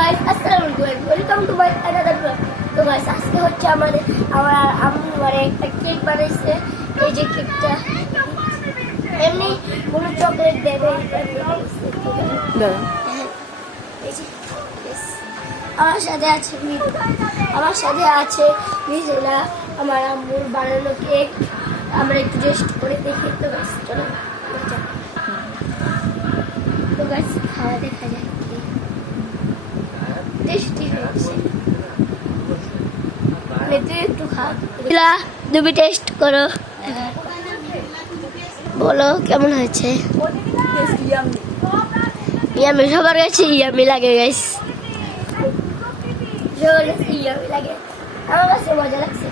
Guys আসসালামু আলাইকুম, welcome to my another blog. তো গাইস আজকে হচ্ছে আমার আম্মু একটা কেক বানাইছে। এই যে কেকটা এমনি কোনো চকলেট দেবে আমার সাথে আছে মিজুলা, আমার আম্মুর বানানো কেক। আমরা একটু টেস্ট করে দেখি। তো গাইস চলো তো গাইস খাওয়া দেখা যায় টেস্টি হয়েছে। একটু খাও, তুমি টেস্ট করো, বলো কেমন হয়েছে। ইয়ামি, সবার কাছে ইয়ামি লাগে গাইস, সবার কাছে ইয়ামি লাগে, আমার কাছে মজা লাগছে।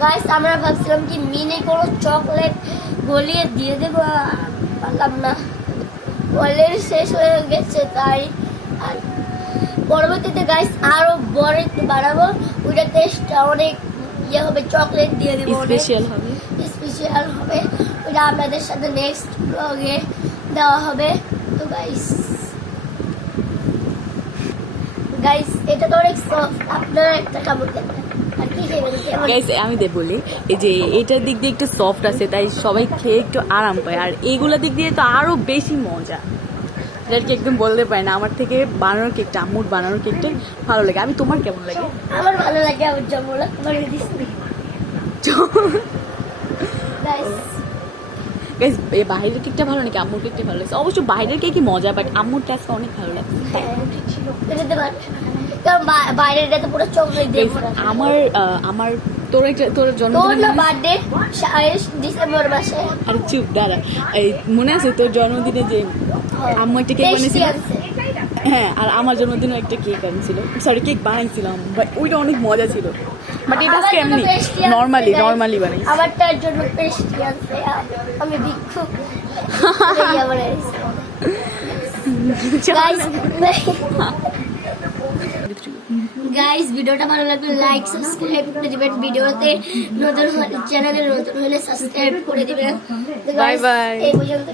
গাইস আমরা ভাবছিলাম কি মিনি কোনো চকলেট গলিয়ে দিয়ে দেবো, পারলাম না, অলরেডি শেষ হয়ে গেছে। তাই আর পরবর্তীতে গাইস আরো বড় একটু বাড়াবো, ওইটা টেস্টটা অনেক ইয়ে হবে, চকলেট দিয়ে দেবো, স্পেশাল হবে ওইটা আপনাদের সাথে নেক্সট ব্লগে দেওয়া হবে। তো গাইস এটা তো অনেক সফট, আপনারা একটা কামড় দেবেন। গাইস আমি বলি, এই যে এটার দিক দিয়ে একটু সফট আছে, তাই সবাই খেয়ে একটু আরাম পায়, আর এইগুলোর দিক দিয়ে তো আরো বেশি মজা। যেটা একদম বলতে পারি না, আমার থেকে বানানোর কেকটা, আম্মুর বানানোর কেকটা ভালো লাগে। আমি তোমার কেমন লাগে? আমার ভালো লাগে, আমার জমলা বানিয়ে দিচ্ছি। গাইস এই বাইরের কেকটা ভালো নাকি আম্মুর কেকটা ভালো লাগছে? অবশ্য বাইরের কেকই মজা, বাট আম্মুর টেস্টটা অনেক ভালো লাগছে। বাইরের তো পুরো চকলেট দিয়ে আমার তোর জন্মদিন বার্থডে ডিসেম্বর মাসে। আর চুপ দাঁড়া, এই মনে আছে তোর জন্মদিনে যে আম্মু একটা কেক বানিয়েছিল? হ্যাঁ, আর আমার জন্মদিনে একটা কেক কেক বানাইছিলাম, বাট ওইটা অনেক মজা ছিল। বাট এটা আজকে এমনি নর্মালি বানাইছি। আমারটার জন্য পেস্ট্রি আছে, আমি ভিক্ষুক গাইস ভিডিওটা ভালো লাগলে লাইক সাবস্ক্রাইব করে দিবেন, ভিডিওতে চ্যানেলে নতুন হলে সাবস্ক্রাইব করে দিবেন। Bye bye. এই পর্যন্ত